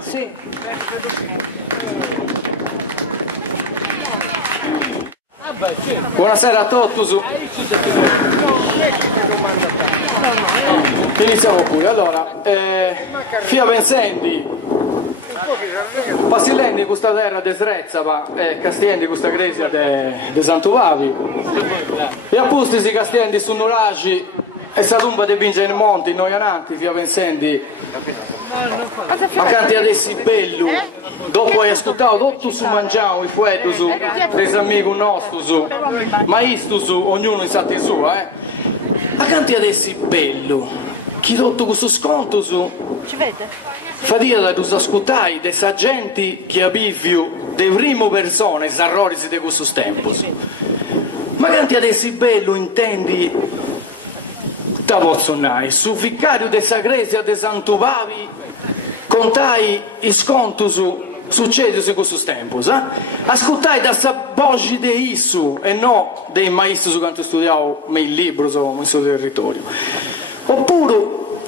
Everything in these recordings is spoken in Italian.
Sì. Buonasera a tutti. Iniziamo qui. Allora, Fia Pensendi, Pasilendi questa terra de Srezza, ma Castiendi questa gresia de Santuavi. E appustisi Castiendi su Nuragi e sa tumba de Vinge in Monti, noi ananti, Fia Pensendi. Ma canti adesso bello, dopo hai ascoltato tutto su mangiamo, i fuetti su, dei amici nostri, ma isto su, ognuno in satti sua, Ma canti adesso bello, chi tutto questo sconto su, fatica da tu ascoltai dei sagenti che abbiviu dei primo persone, sarrorisi di questo tempo, ma canti adesso bello, intendi, da pozzonai, su vicario de Sagresia de Santuvavi, contai i sconto su succedesi in questo tempo, ascoltai da sa voce de issu e no dei maestri su quanto studiavo nei libri nel suo territorio. Oppure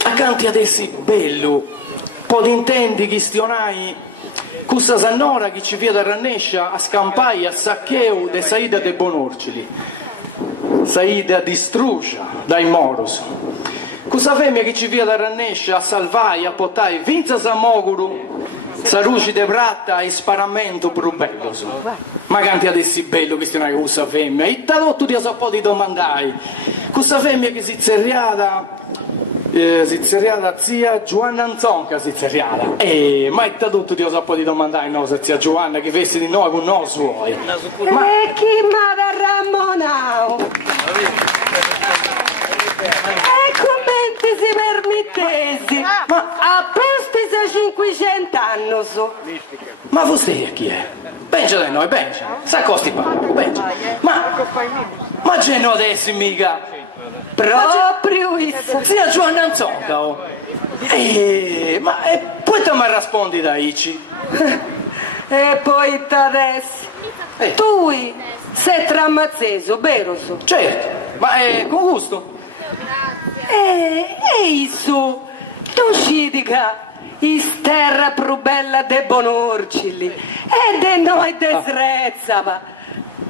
accanti ad essi bello, poi intendi questionai questa sannora che ci via da Rannescia a scampai a saccheu de Saida de Bonorcili, Saida distrugia dai moros. Questa femmina che ci via da Rannescia a salvai, a potai, vinza Samoguru, Saruci de Bratta e sparamento più bello. Ma canti adesso bello questionare con questa femmina, e tradotto ti so po' di domandai. Questa femmina che si zerriata zia Giovanna Anzonca si zerriata. Ma è tradotto ti so po' di domandai, no, se zia Giovanna che fessi di noi con noi suoi. Ma e chi mi da Ramonao? Commenti si permettesi, ma a posti se 500 anni so. Ma vostè chi è? Benja da noi, Benja, s'accosti qua, Benja. Ma c'è no adesso mica? Proprio isso. Sia Giovanna Anzonca, oh. Ma poi te mi rispondi da Ici? E poi adesso. Tu sei tramazzeso, vero so? Certo, ma con gusto. Isso, tu scidica, terra più bella de Bonorcili, e de noi de Srezzava,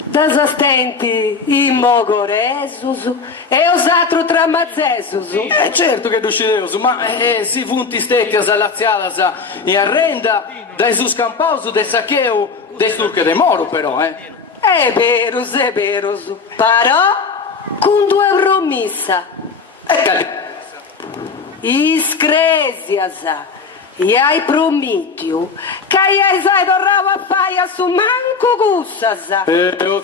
da sostenti i mogoresus e os altro tramazzesus. Certo che uscideus, ma si funti stecchias all'azziadas in arrenda, dai sus campausu, de saccheu, de sturche de moro però, È verus, però con 2 euro missa. Iscresias, e hai promesso che hai tornato a fare su manco gussas.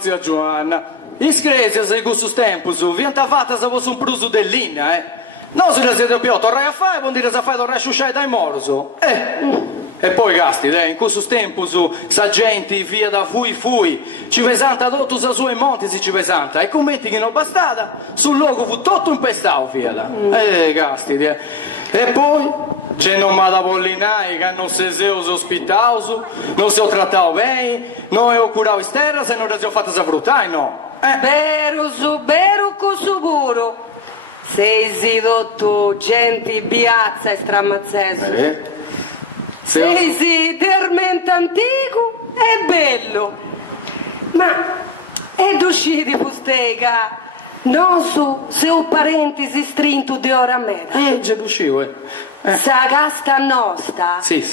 Zia Giovanna, iscresias in questo tempo, vienta fatta se fosse un pruso dell'inna, No, se la siete più, tornai a fare, vuol dire se fai tornare a sciusciare dai morso. E poi gasti, in questo tempo sa gente via da fui, ci pesanta tutto sa sue monti si ci pesanta, e commenti che non bastata, sul luogo fu tutto impestato via da. Gasti, e poi c'è non ma da pollinai che non si è ospitato, non si è trattato bene, non ho curato in terra se non si è fatta sa fruttare, no? Vero con sicuro. Sei sidotto gente piazza e stramazzese. Sei termento antico e bello. Ma è usciti fustega? Non so se ho parentesi strinto di ora meta. Già uscivo, Sa casta nostra? Sì.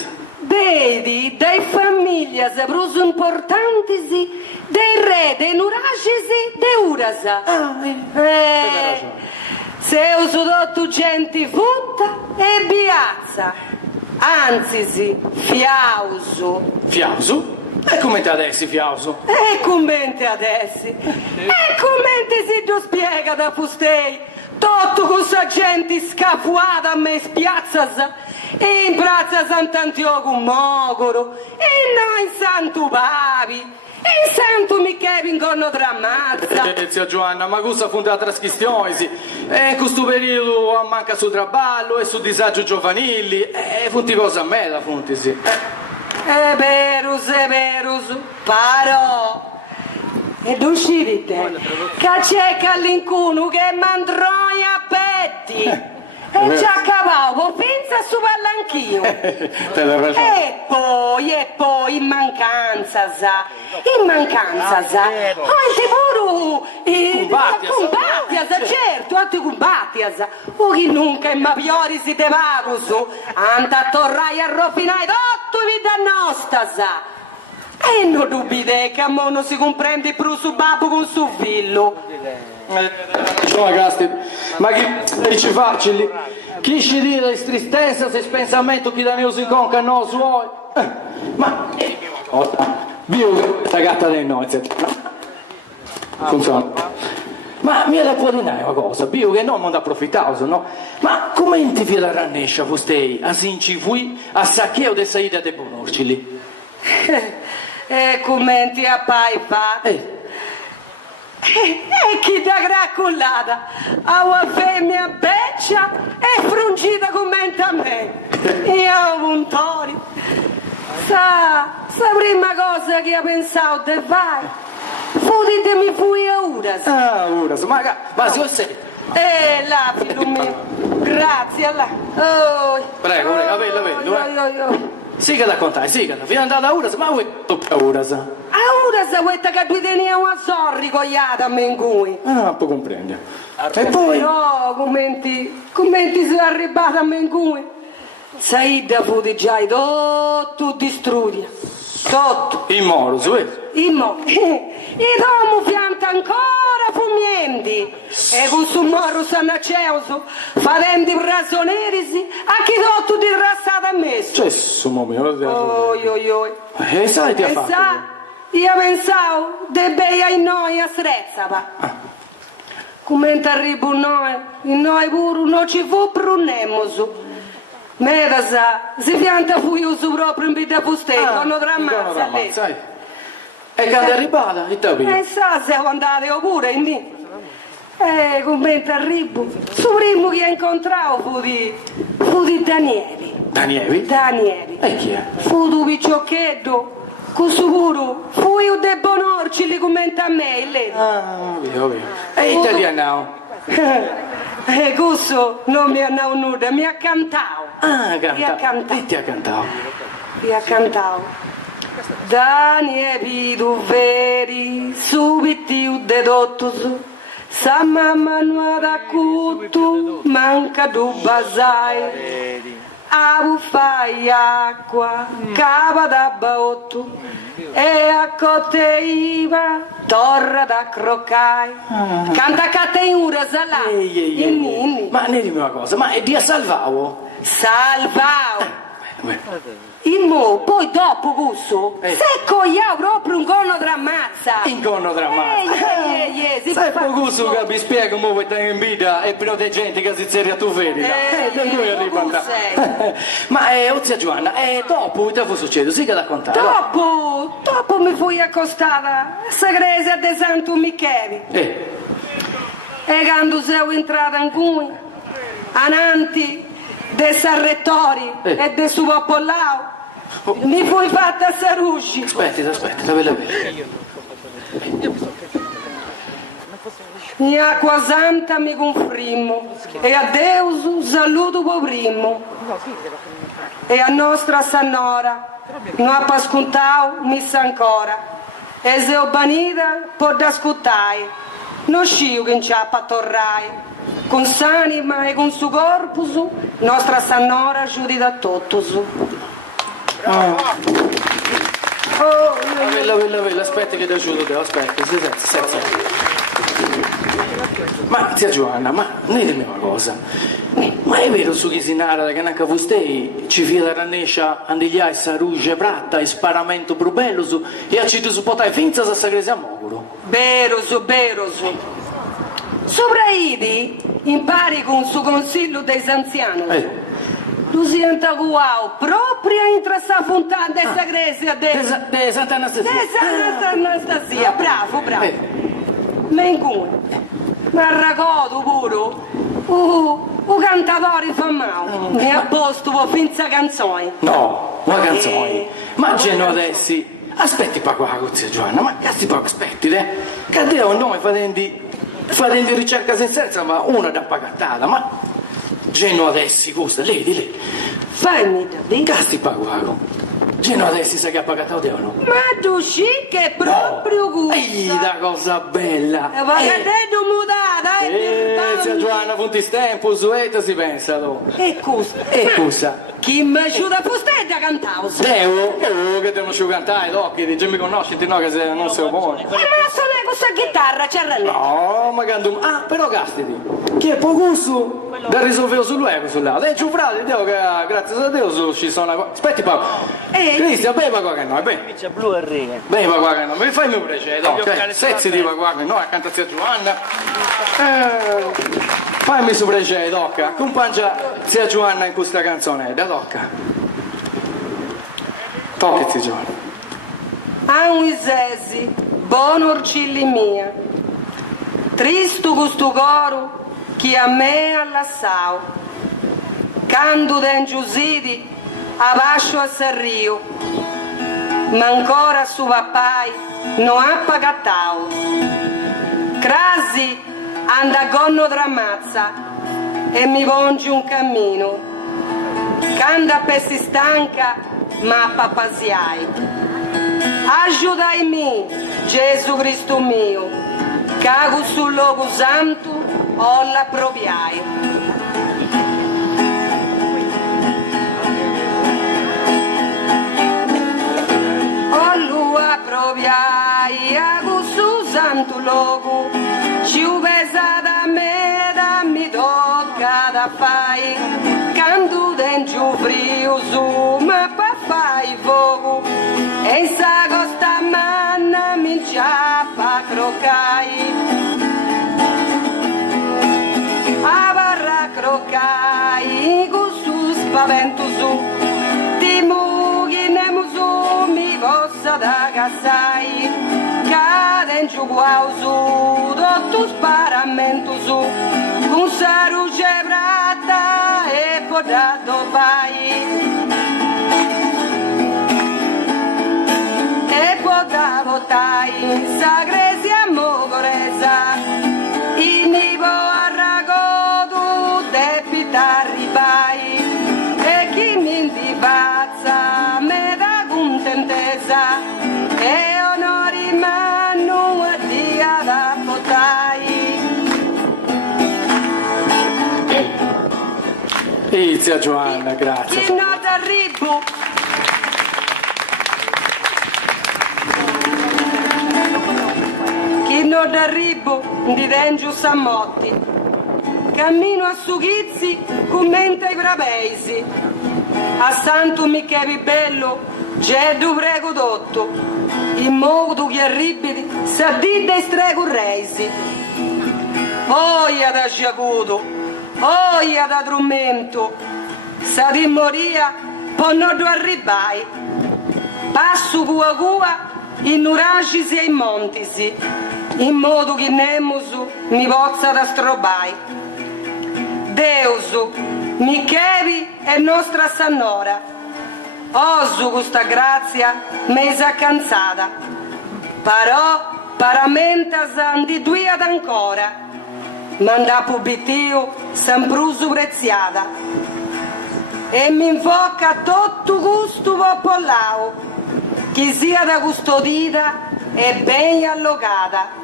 Vedi, dai famiglie avrò importanti, dei re, dei nuragesi, dei urasa. Se uso tutto gente futta e piazza, anzi fiauso. Fiauso? E come te adesso fiauso? E commenti adesso? E commenti si tu spiega da fustei? Tutto questa gente scafuata a me spiazzas e in piazza Sant'Antioco Mogoro e noi in Santo Pavi. E santo Michele vincono trammazza. Zia Giovanna, ma cosa fonda la trascrizione? E questo periodo manca sul traballo e sul disagio giovanili. E funti cosa a me la funti, sì. È vero, però. Ed uscite, che c'è Callincuno che mandroia a petti. E già cavavo, pensa posso parlare anch'io. Te l'ho ragione. E poi, in mancanza, anche pure, certo, anche cumbatias, o chi nunca è ma piori si te vagus, anta torrai a rofinare tutto vita nostra. E non dubite che a mo non si comprende più su babbo con su figlio. Insomma, Casti, ma chi ci facili? Chi ci dire di tristezza se pensamento chi da ne usi con che non suoi? Ma vivo questa gatta del noi, funziona. Ma mi da può dire una cosa, vivo che non mi ha approfittato, no? Ma come ti fai la rannescia vostei? A sinci fui a saccheo de saida de bonorcili? Commenti a paipa. E chi da craculata a una femmina beccia e frungita commenta a me. Io un tori. Sa prima cosa che ho pensato de vai. Fuditemi fui a Uras. Ah, Uras, ma se sei. Là, figlio mio. Grazie, là. Oh. Prego, avelo. Siga da contare, siga da. Fino andata a Uras, ma vuoi tocca a Uras? A Uras questa che tu tenia una sorri cogliata a me in cui. Ah, poi comprende. E poi? No, commenti si è arrivata a me in cui. Saida fu di già tutto distrutto. Tutto. Il moro, su. Il moro. I domu pianta ancora fumienti. E con su moro sanaceuso, facendo i rasonerisi, a chi tutto di rassata a me. C'è su mio. Oi. E sai ti ha fatto? Io pensavo de beia in noi a srezzava. Come arrivo noi pure non ci fu prunnemosu. Medasa, si pianta fuioso proprio in vita postetto, non trammazza lì. E quando è arrivata, e te via? Sa, siamo andati pure in lì. Come arrivo. Su primo che incontravo fu di Danieli. Danieli. E chi è? Fu tu picciochetto. Con sicuro, fu io de Bonorci li commenta a me, lei. Ah, via. E italiano? Questo non mi ha nulla, mi ha cantato. Ah, canta. E ti ha cantato? Mi ha cantato. Danieli tu veri, subito de dottus, sa mamma non da cutto, manca tu basai. A buffai acqua, cava da baotto e a coteiva torra da croccai. Canta cate in ura salà. Inni. Ma ne dimmi una cosa, ma è dia salvavo? Salvao. Il mo, poi dopo questo, se cogliao proprio un conno drammazza. In conno drammazza. Sai poco che mi spiego mo che tengo in vita e proteggenti che si seria tu vedi. Lui arriva a ma Ozia Giovanna, dopo che fu successo? Sì che da contare. Dopo mi fui accostata a Sagresia de Santo Michele. E quando sono entrata in cui, ananti de Sarrettori e de suo Pollao, mi fui fatta a Sarusci. Aspetti, la vela. Mi acqua santa mi confrimmo e a Deus saluto po primo e a nostra Sannora non ha pascuntau missa ancora e se ho banita può da scuttai non scio che inciappa torrai con s'anima e con suo corpo nostra Sannora giudita da tutto su. Vela, aspetti che ti aiuto te, aspetti, senza. Ma zia Giovanna, ma ne dimmi una cosa, ma è vero su chi si narra che anche vostei ci fia la rannescia andigliai sa ruge pratta e sparamento brubello su e a citu su potai finza sa sagresi a moguro? Vero su. Sopra idi impari con suo consiglio dei anziani. Tu si antaguau proprio entra sta fontana de sagresia de Santa Anastasia. De Santa Anastasia, bravo. Mencune, ma raccodo pure, cantatore famao, mi ha posto finza canzoni. No, una canzone. Ma Geno adesso, aspetti pa qua, zia Giovanna, ma cazzi poco aspetti, che devo noi facendo ricerca senza, ma una da pagattata, ma Geno adesso, cosa, lei, Fammi da bene. Casti paguago. Gino adesso sai che ha pagato o no? Ma tu sì che è proprio gusto. Ehi, da cosa bella! Ma che te mudata, Zia Giovanna, punti stempo, sueta si pensa, no? E cosa? E cosa? Chi mi aiuta a fustetta cantavo? Devo? Oh, che devo cantare, d'occhi, dice mi conosci, ti no che se non si oppone. Ma suona questa chitarra, c'era lì. No, ma canto... Ah, però castiti, che è poco gusto da risolvere sull'ego, sull'altro. E giù frate, Dio che grazie a Dio ci sono... Aspetti Paolo. Cristian, beva qua che noi, beve. C'è blu e riga. Beva qua che noi, mi fai un piacere, ok? Sezzi di qua che noi, accanto a zia Giovanna. Fammi su piacere, tocca. Accompagna zia Giovanna in questa canzone, da tocca. Tocca zia Giovanna. Anguisesi, buono orcilli mia, tristo questo coro che a me allassao, canto d'engiusiti a vascio a Sarrio, ma ancora su papai non ha pagattao. Crasi anda gonno drammazza e mi volgi un cammino, canta a pezzi stanca ma a papasiai. Aiutai-mi, Gesù Cristo mio, cago sul luogo santo o la proviai. O lua proviai, cago sul santo luogo, ci pesa da me, da mi tocca da fai, canto dentro frio su, ma pa fai fuoco. E in sa costa manna mi ciappa crocai, a barra crocai, con su spavento su, ti mughi ne musu mi possa da cassai, cade in giù guau su, tutto sparamento su, con sa luce brata e podato vai. Da votai sagresia mogoresa in ivo arragodu debita ribai e chi mi indibazza me da contentesa e onori manu e dia da votai. Zia Giovanna, grazie. Chi non arrivo non arrivo di Dengio Sammotti, cammino a Sughizzi, commenta i braveisi, a Santo Michele Bello, Geddu prego dotto, in modo che arrivi, s'addida e strego reisi. Oia da sciacuto, oia da trummento, sa di moria, poi non arrivai, passo cua in uragisi e in montisi, in modo che nemusu mi pozza da strobai. Deusu, Micheli e nostra Sannora, osu questa grazia mesa cansata, però paramenta di duiad ancora, manda pubitiu samprusu preziata, e mi invoca tutto gusto popolao, che sia da custodita e ben allogata.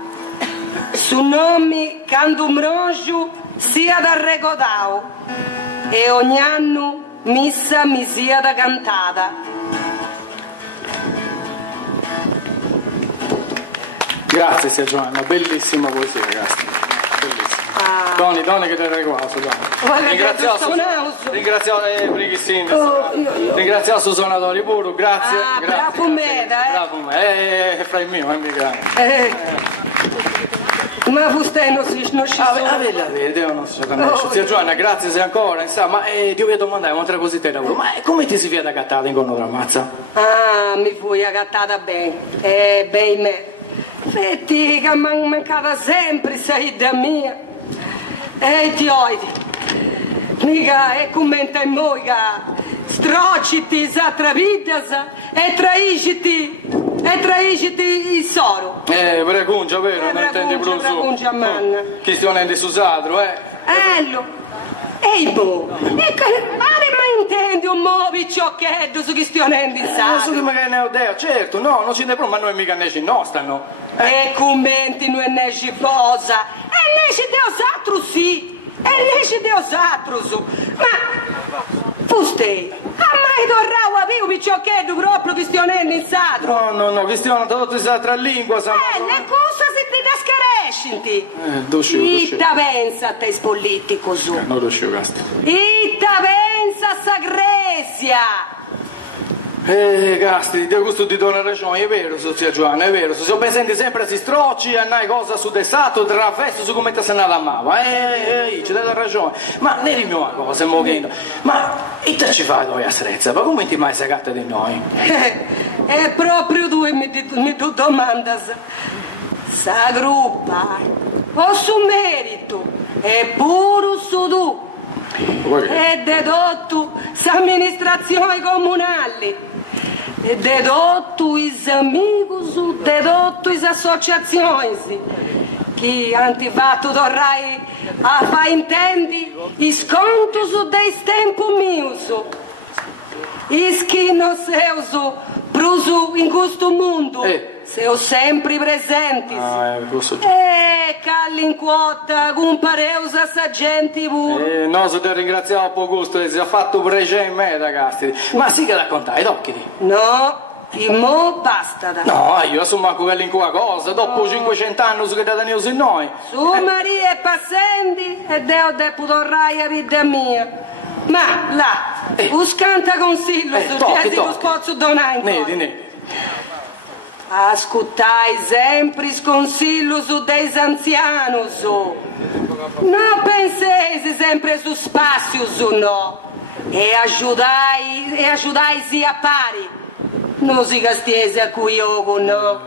Su nomi candumroju sia da regodao e ogni anno missa mi sia da cantata. Grazie Sia Giovanna, bellissima poesia, grazie. Bellissima. Doni che te ne regolato, ringraziamo su suonatori pure, grazie. Bravo me, Bravo me, fra il mio, mica. Ma vostè non ci sono. Devono Zia Giovanna, grazie se ancora, insomma, ma ti voglio domandare un'altra cosetta di lavoro, ma come ti si vede cattata in conno Ramazza? Ah, mi fui agattata bene, ben me. Fetti che mi mancata sempre saida mia. E ti oidi, mica e commenta in moi che strociti sa travidas e traiciti il soro. Pregungia, vero? Non intendi più pregungia, manna. Chi stia di susatro, Ello, ehi bo, e che, intendi un mo' piccioccheddo su chi stionendi in Non so sacro? che magari ne ho idea, certo, no, non ci ne problema, ma noi mica ne ci nostano. E commenti non è nesci cosa, e nesci deos atrus sì, e nesci deos atrus, ma fustei, a mai torrau a viu piccioccheddo proprio chi stionendi in sacro? No, che stiamo tradotto in altra lingua, sa. Ne cosa si ti dascarescinti? Dosciu. Itta pensa a te spolitico su. Non dosciu, casti. Itta pensa a sa Grecia. Casti, di questo ti do una ragione, è vero, zia Giovanna, è vero. Se sono presenti sempre si strocci, a una cosa su desato, trafesto, su come ti sei andata a mava. Ci dai ragione. Ma ne dimmi una cosa, mochino. Ma e te ci fai noi a Srezza? Ma come ti mai sagatte di noi? È proprio tu mi tu domandas. Sa gruppa, o su merito, e pure su tu. E dedotto s'amministrazione comunali. E dedotto is amigos, dedotto is associazioni. Chi antifatto torrai a fa intendi is contus dei tempo mius. Is chi non seus prusu in questo mondo. Seu sempre presenti. Questo. Calli in quota, compareus a sa gente pure. No, se ti ringraziamo poco gusto, si è fatto prece in me, ragazzi. Ma sì che raccontai, tocchiti. No, mo basta da. No, io sono manco quelli in qua cosa, dopo 500 anni su che da teniamo in noi. Su Maria e passenti e Deo deputo raia vita mia. Ma là, uscanta consiglio su Gesù lo spozzo donai. Nedi. Ascoltai sempre sconsiglio su dei anzianos. Non penseis sempre su spazio su no. E aiutai sia pari. Non si castiese a cui io no.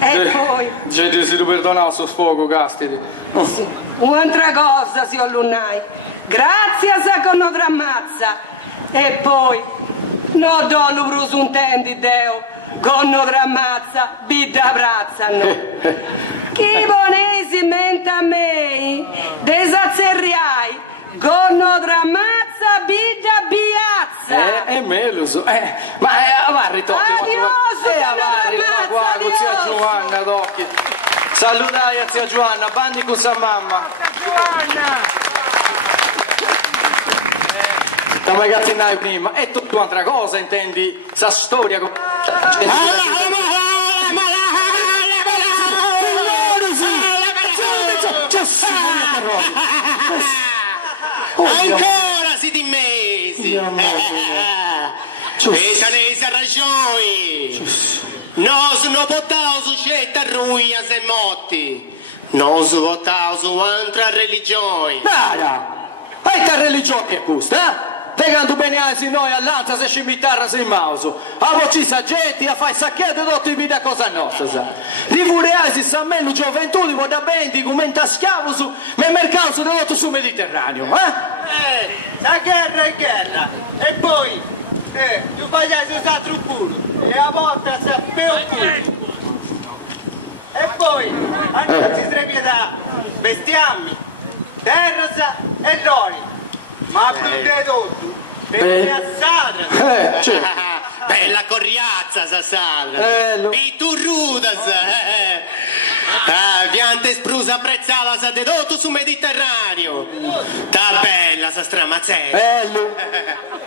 E poi. Gente, si tu perdonavo su sfogo, Castidi. Sì, un'altra cosa, signor Lunai. Grazie a con ammazza. E poi. No dollo brusuntendi Deo, gonno ammazza, bidda brazzano. Chi ponesi mente a me, desazzerriai, gonno ammazza, bidda biazza. E me lo so, ma avarri tocchi. Addio, avarri qua, con zia Giovanna, tocchi. Salutai a zia Giovanna, bandi con sa mamma. Giovanna! Da magazzinaio prima, e tutta un'altra cosa, intendi? Sa storia. Ancora siete in mesi! E tenete ragione! Nos non potamo succedere a ruia se motti! Nos potamo su altra religione! Dai! E ta religione che costa, eh? Te canto bene anzi noi all'alza se scimitarra sei mauso. A voci saggetti, a fai sacchiate e tutto in vita cosa nostra, sa. Rivureasi sammello gioventù di da bendi, commenta schiavo su, ma il mercato di tutto sul Mediterraneo, La guerra è guerra! E poi, tu sbagliai su altro puro! E a volte sapeva pure! E poi, anche si srebbe da bestiammi, terra e lori! Ma più di tutto, per piazzare! certo. Bella coriazza, Sassandra! Bello. E tu rudas! Piante sprusa apprezzava sa de tutto sul Mediterraneo! Ta bella, sa stramazzetta! Bello,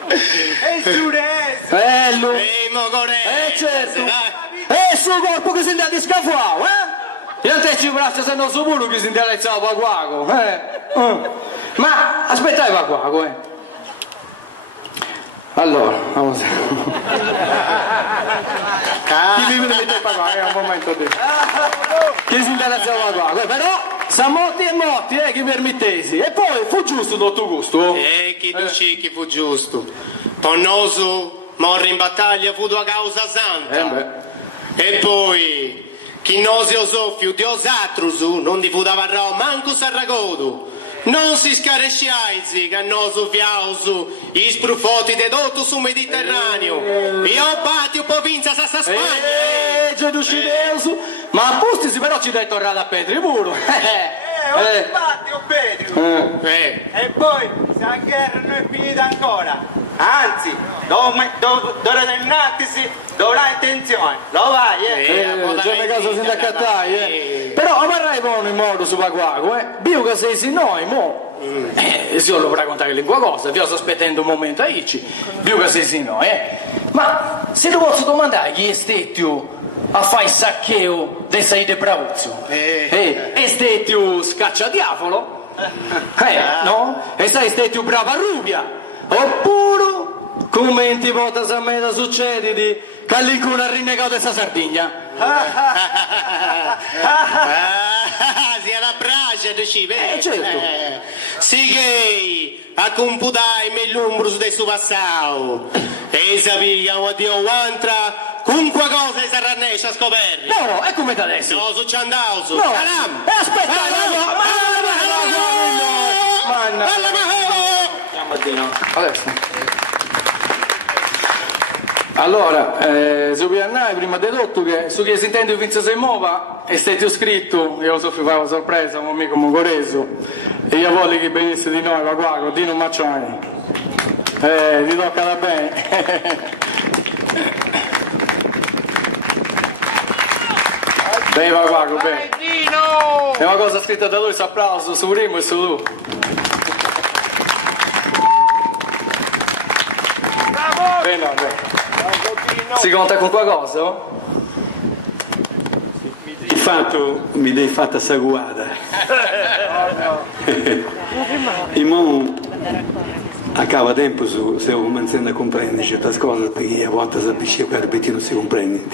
E il surese! bello. E mogore! Certo. E il suo corpo che si andava di scafuao, E a te ci braccia se non so pure che si interessava a Paguago, Ma aspettai Paguago, Allora, vamos. Chi mi mette Paguago, un momento di. Che si interessava a Paguago, però sa morti e morti, che permettesi. E poi fu giusto il tuo gusto? Chi dici che fu giusto? Ponnoso morre in battaglia fu tua causa santa! E poi... Chi non si osò più di osatrusu, non di fu da varrò manco sarragodo. Non si scaresciaisi, che non so fiausu, i sprufoti de tutto sul Mediterraneo. Io patio provincia sa Spagna. Geducideusu, ma appostisi però ci dai tornare a Petri pure. infatti, oh Pedro. E poi, se la guerra non è finita ancora, anzi, d'ora in avanti dovrà intenzione, lo vai, già una cosa si accattai, però amarrai buono in modo su Paguago, Bio che sei sì noi, mo. Se io lo raccontare lingua cosa, vi ho aspettando un momento a Ici, Bio che sei sì noi, ma se tu posso domandare chi è stato a fare il saccheo dei sei de Pravuzio, è stato scacciadiavolo, no? E sei stato brava Rubia, oppure come in tipo a me succede di che qualcuno ha rinnegato questa Sardegna? Sia la brace, dici, certo. Sì che a computare me l'umbro su questo passato e sappiamo Dio quantra comunque cosa si sarà a scoperto. No, è come da adesso. No, su Ciandauso. No, aspetta, adesso. Allora, su Piannai, prima di tutto, che su chi si intende Vincenzo si muova, è stato scritto, io so fare una sorpresa, ma mica come Coreso, e io voglio che venisse di noi, Paguago, di non maccioni. Ti tocca da bene. Dai Paguago, bene. È una cosa scritta da lui, su applauso, su Rimo e su tu. Bene, bene. Si conta con qualcosa? Il fatto mi devi fatta saguata. E mo acaba tempo se io comincio a comprendere certe cose perché a volte si avvicina per ripetere non si comprende.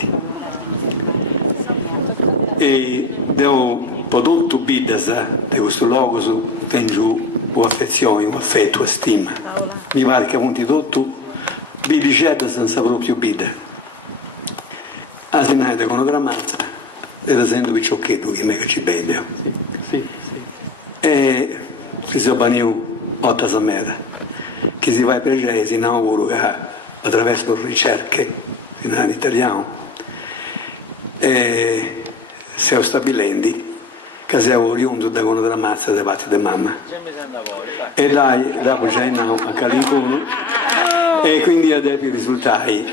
E devo prodotto bidasa di questo luogo su tengo affezione, affetto, stima. Mi pare che appunto tutto bidi certo senza proprio bida. Asinai con una grammatica ed essendo picciochetto che me che ci bende. E si sobbaniu 8 mera che si va a prendere si inauguro attraverso ricerche in italiano e siamo stabilendo che siamo oriundo da una grammatica da parte di mamma e dai dopo già in a Calicuno e quindi adesso i risultati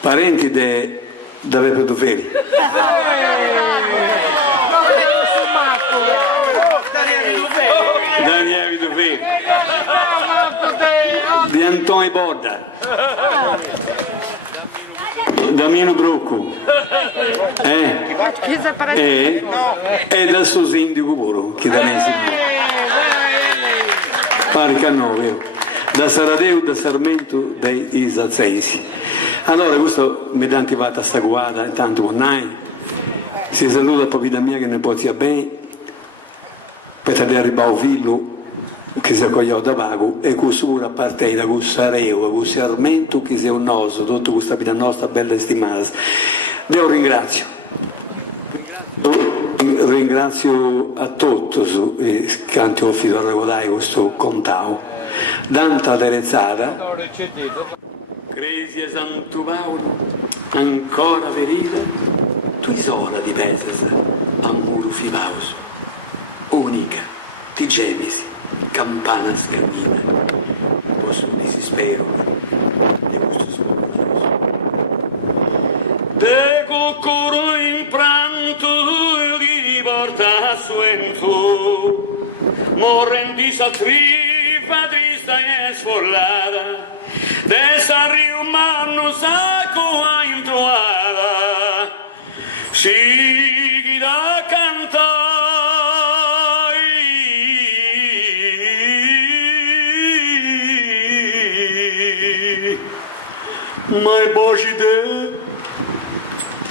parenti da Pepe Duferi. Daniele Duferi. Di Antonio Borda. Damino Brocco. E dal suo sindaco puro, che da me si pare che no, vero? Da Saradeo, da Sarmento, dei Isazzensi. Allora questo mi dà attivata a sta guarda, intanto con noi si saluta proprio da mia che ne può sia bene per arrivare a figlio che si accoglie da vago e questo pure a partire da questo areo, questo armento che sia un noso, tutto questa vita nostra bella e stimata. Io ringrazio a tutti che hanno offerto a regolare questo contao. Danta Terezzata. Cresia Santo Paolo, ancora verida, tu isola di Peses, a muro fivauso, unica, ti gemisi, campana scagnina, posso disispero, di questo suo coraggio. De coccoro in pranto li porta a suento, morrendi s'attriva, trista e sfollata, dessa riumano sacco a introvata si da cantai ma è voce de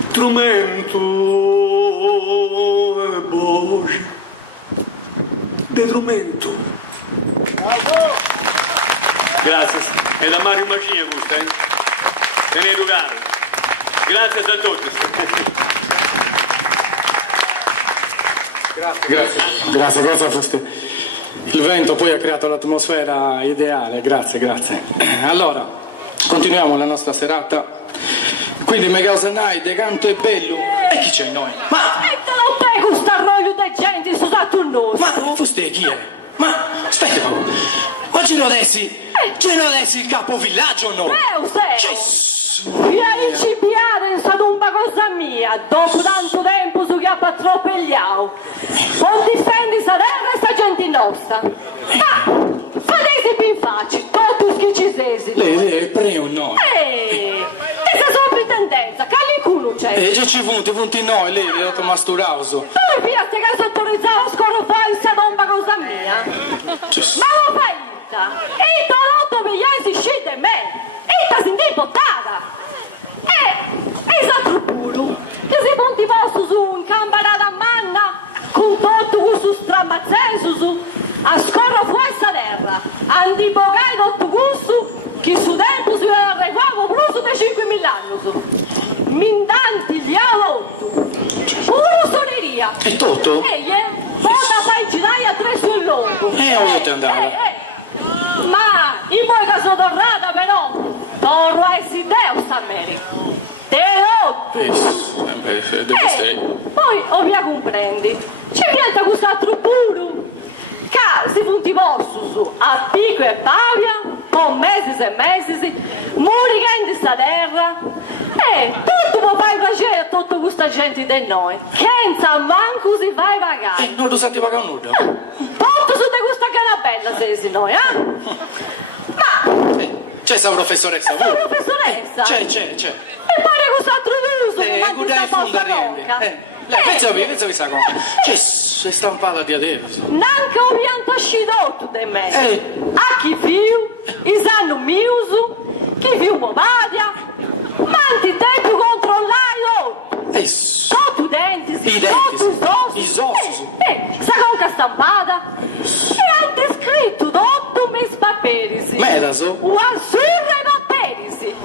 strumento è voce de strumento. Grazie. È da Mario Magia questa, Tenete caro. Grazie a tutti. Grazie. Il vento poi ha creato l'atmosfera ideale, grazie. Allora, continuiamo la nostra serata. Quindi Megausanai, De Canto e Bello. E chi c'è in noi? Ma non te questo arroglio più di gente su Saturno. Ma Fustè chi è? Ma aspetta, ma Gino Dessi il capovillaggio o no? Via incipiata in sta tomba cosa mia, dopo tanto tempo su che ha troppegliato. Non difendi sta terra e sta gente nostra. Ma fatesi più in faccia, tutti schiccisesi. Lei è preo no? Questa sovrintendenza, che lì culo c'è? Già ci punti noi, lei è dato masturauso. Tu via ste che sottorizzato scorro fuori sta tomba cosa mia. Ma lo fai ita? E torotto pigliai si scende me. E ti senti bottata. E esatto puro. Che si punti posto su un campanata a manna con tutto questo stramazzenso su a scorro fuori sta terra. Antibogai tutto questo che su tempo si arreglava plus di 5.000 anni su. Mindanti gli avotto. Puro soneria. E tutto? Bota fai girare a tre sul lungo. Ho te andava. Ma in poi che sono tornata però torno a essere Deus America. Poi ovvia comprendi. C'è niente quest'altro puro. Che si punti posto su a Pico e Pavia, con mesi e mesi, murichendi sta terra. Tutto può fare piacere a tutta questa gente di noi. Che non manco si fai pagare. Non lo senti pagare nulla. Tutto su di questa canabella se noi, Ma... C'è sta professoressa? Sta professoressa? C'è. E pare quest'altro uso, ma guardai fonda riende. Pensa questa cosa. C'è stampata di adesso. Nanche ho pianta scidotto di me. A chi fiu, i sanno miusu, chi fiu movadia, manti te più controllai sotto i denti, sotto i ossi. Sa conca stampata. E anche scritto tutto mis paperisi. Meraso? O azzurro e paperisi.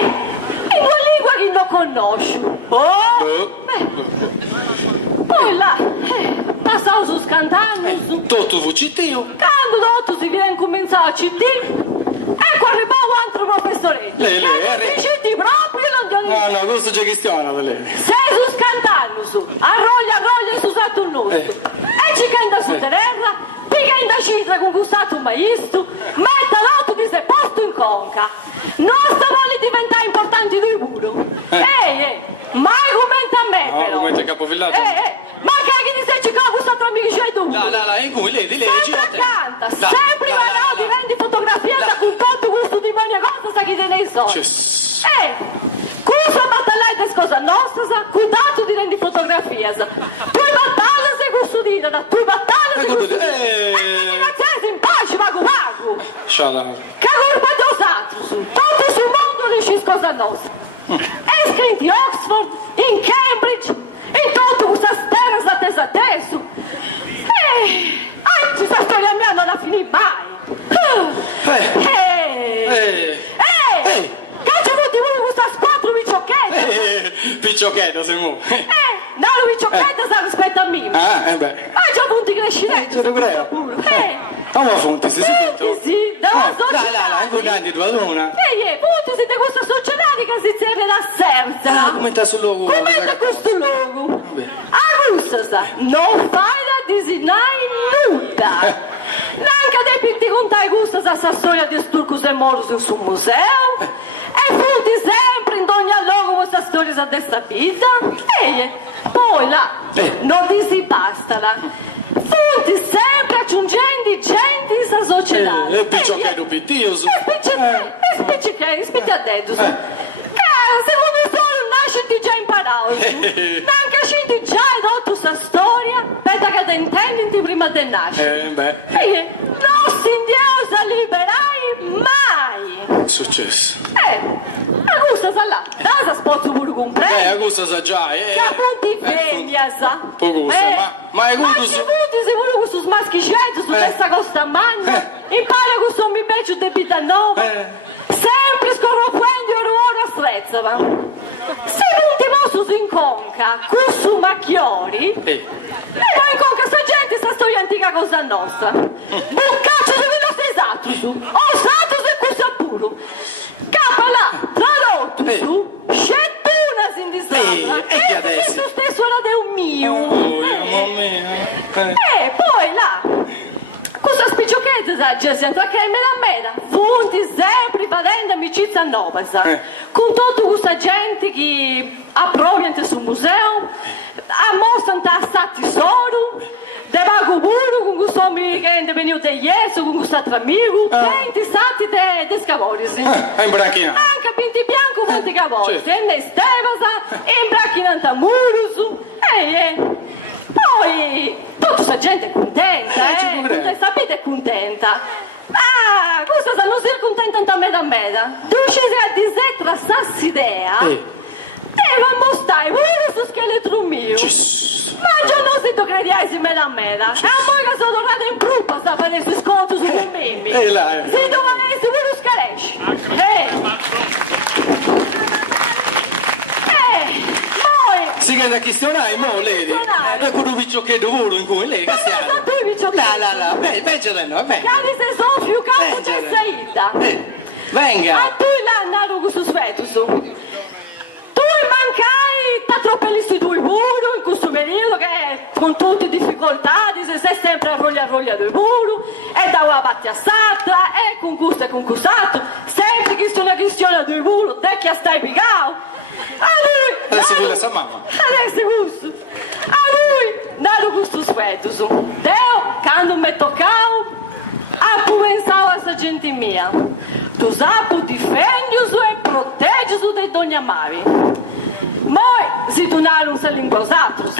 In una lingua che non conosco. Poi là, passavo su scantando. Tutto vucitio. Quando tutto si viene a cominciare a CD, ecco arrivava un altro professoretto. Lei, CD proprio non No, questo c'è cristiano da lei. sei su scantando su, arroglia su Saturno. E ci canta su terra, pica in da citra con gustato un maestro, metta l'auto di se posto in conca. Nostra vuole diventare importanti lui puro. Mai commenta a me però. No, commenta il capovillaggio. Ma che ti sei con questo altro amico c'hai tu? Là, in cui lei sempre canta, sempre guardavo di vendi fotografie da con tutto questo di buone cose sa chi te ne so. Questo battaglia è cosa nostra, sa, con tanto di rendi fotografie, sa. Tu battaglia sei custodita, da tu battaglia sei custodita. E in pace, vago. Che colpa di osato, su. Tutto sul mondo dici cosa nostra. È scritto in Oxford, in Cambridge, in tutto questa stera sa teso. Anzi, questa storia mia non la finì mai. Caccia tutti voi questa quattro picciocchetto. Picciochetto, se mu. No, lui picciocchetto sa rispetto a me. Ma già punti crescimenti. Te lo prego. Come fonti, si sente? Sì, dalla società. Là, incontrati tua donna. Punti siete questa società che si serve da serza. Commenta sul logo. Commenta questo logo. A russa sa, non fai da disegnare nulla. Neanche dei pitti contai gusto sa sta storia di sturcus e morus sul museo. E punti sempre in ogni logo questa storia sa desta vita. Poi là, non ti si basta là. Punti sempre aggiungendo gente in sta società. E picciochetto pittioso. Spicci a dentro. Secondo il solo nasce già imparato. Neanche scendi già in sta storia. Aspetta che te intendi prima di nascere. Non si indiosa liberai mai. Successo. A gusto sa là. Da spozzo pure comprare. A gusto sa già. Che appunti femmina sa. Poco gusto. Ma è gusto. Ma che punti se vuole questo smaschicetto su questa costa manna. Impara questo mi beccio debita nove. Sempre scorrofuendo il ruolo a strezza, va. Se non ti posso su in conca, questo macchiori, e poi in conca sta gente, sta storia antica cosa nostra. Boccaccio se ve lo sei esatto su, osato se questo puro. Capa là, tradotto su, scettuna si indisabla. E che adesso? Questo stesso era del mio. Mamma mia. già siamo che me la funti sempre vedendo amicizia nuova, con tutta questa gente che approvano sul museo, mostrano stati solo, devago pure con questo amico che è venuto ieri, con questo altro amico, senti stati de scavoli, È imbracchinato. anche pinti bianco molti cavoli, e ne stevasa, imbracchinando a muro, poi tutta questa gente è contenta, sapete è contenta. Ah, cosa non si è contenta da me, Duci a dire tra sassi idea, devo mostrare pure su scheletro mio. Ma già non si tocca di si me la mela. E a voi che sono tornata in gruppo, sta per essere sconto su mimmi. Si doveva essere pure scalesci. Si che da chi stonai, mo lei. E con un picciochetto puro in cui lei che Ma cosa tu picciochetto? La, peggio no, vabbè. Cari se Sofio, capo c'è Saida. Venga. A tu l'anno con questo sfetus. Tu mancai, ta troppellisti due puro in questo periodo che con tutte le difficoltà, se sei sempre a roglia due puro, e da una batti a satra, e con questo, sempre che sono una questione due puro, te che stai picao. Adesso tu la sa mamma. Adesso questo. A lui, dato questo sfetus. Deo, quando mi toccavo, a pensavo a questa gente mia. Tu sapu difendiusu e proteggiusu dei doni amari. Moi si donare un salingosatrus.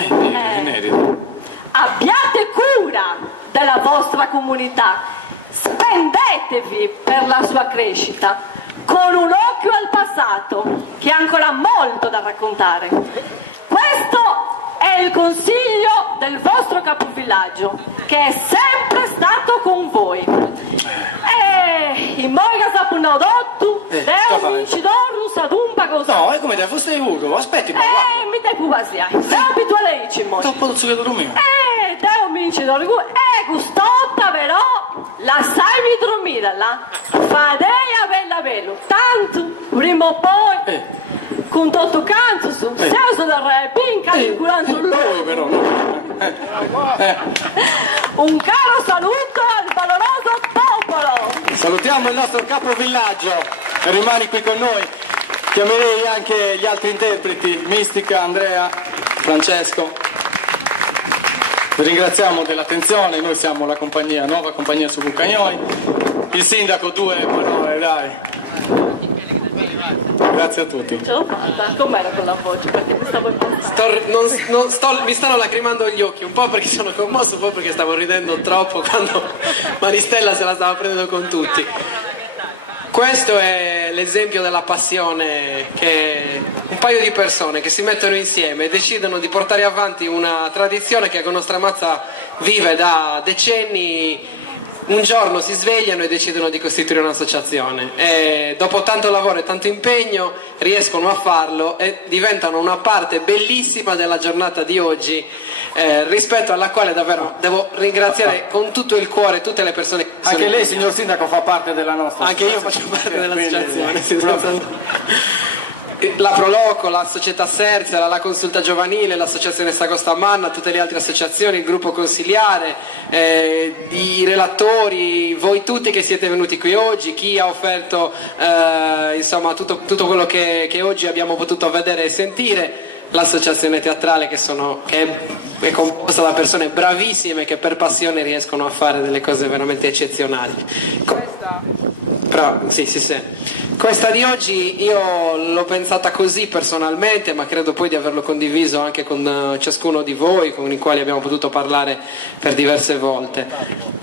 Abbiate cura della vostra comunità. Spendetevi per la sua crescita. Con un occhio al passato, che ha ancora molto da raccontare. Questo è il consiglio del vostro capovillaggio, che è sempre stato con voi. E in moga sapuno dotto, deo vincidoru sadumpa così. No, è come te fosse uno, aspetti, ma mi te pubasiai, deo abituale ci mo. dopo lo zucchero mio. Deo vincidoru, gustotta però, la sai mi dormire là, fadei a bella bello, tanto, prima o poi, con tutto canto su, senso da re, pinca di curanzo lui. Però, Un caro saluto al valoroso popolo. salutiamo il nostro capovillaggio e rimani qui con noi. Chiamerei anche gli altri interpreti, Mistica, Andrea, Francesco. Vi ringraziamo dell'attenzione, noi siamo la compagnia, nuova compagnia su Cucagnoi. Il sindaco, due parole, dai. Grazie a tutti. Ce l'ho fatta, com'era con la voce? Perché mi stavo impostando. Mi stanno lacrimando gli occhi, un po' perché sono commosso, un po' perché stavo ridendo troppo quando Maristella se la stava prendendo con tutti. Questo è l'esempio della passione che un paio di persone che si mettono insieme e decidono di portare avanti una tradizione che con Nostra Mazza vive da decenni. Un giorno si svegliano e decidono di costituire un'associazione e dopo tanto lavoro e tanto impegno riescono a farlo e diventano una parte bellissima della giornata di oggi, rispetto alla quale davvero devo ringraziare con tutto il cuore tutte le persone che sono. Anche lei, signor Sindaco, fa parte della nostra Anche io faccio parte dell'associazione, sì, la Proloco, la Società Serzera, la Consulta Giovanile, l'Associazione S'Agosta Manna, tutte le altre associazioni, il gruppo consiliare, i relatori, voi tutti che siete venuti qui oggi, chi ha offerto insomma tutto quello che oggi abbiamo potuto vedere e sentire, l'associazione teatrale che è composta da persone bravissime che per passione riescono a fare delle cose veramente eccezionali. Questa di oggi io l'ho pensata così personalmente, ma credo poi di averlo condiviso anche con ciascuno di voi, con i quali abbiamo potuto parlare per diverse volte.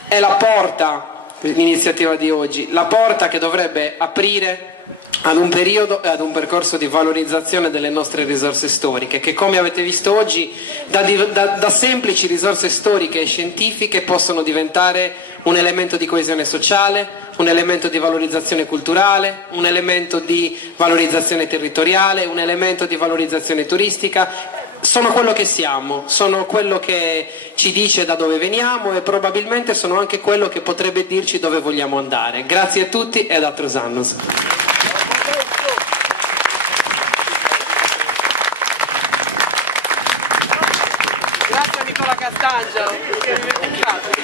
È la porta, l'iniziativa di oggi, la porta che dovrebbe aprire ad un periodo e ad un percorso di valorizzazione delle nostre risorse storiche, che come avete visto oggi da semplici risorse storiche e scientifiche possono diventare un elemento di coesione sociale, un elemento di valorizzazione culturale, un elemento di valorizzazione territoriale, un elemento di valorizzazione turistica. Sono quello che siamo, sono quello che ci dice da dove veniamo e probabilmente sono anche quello che potrebbe dirci dove vogliamo andare. Grazie a tutti e ad altros annos. Grazie a Nicola Castaggia che mi mette in caso.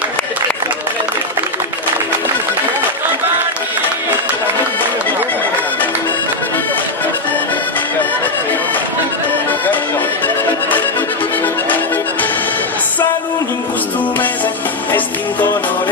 estinguono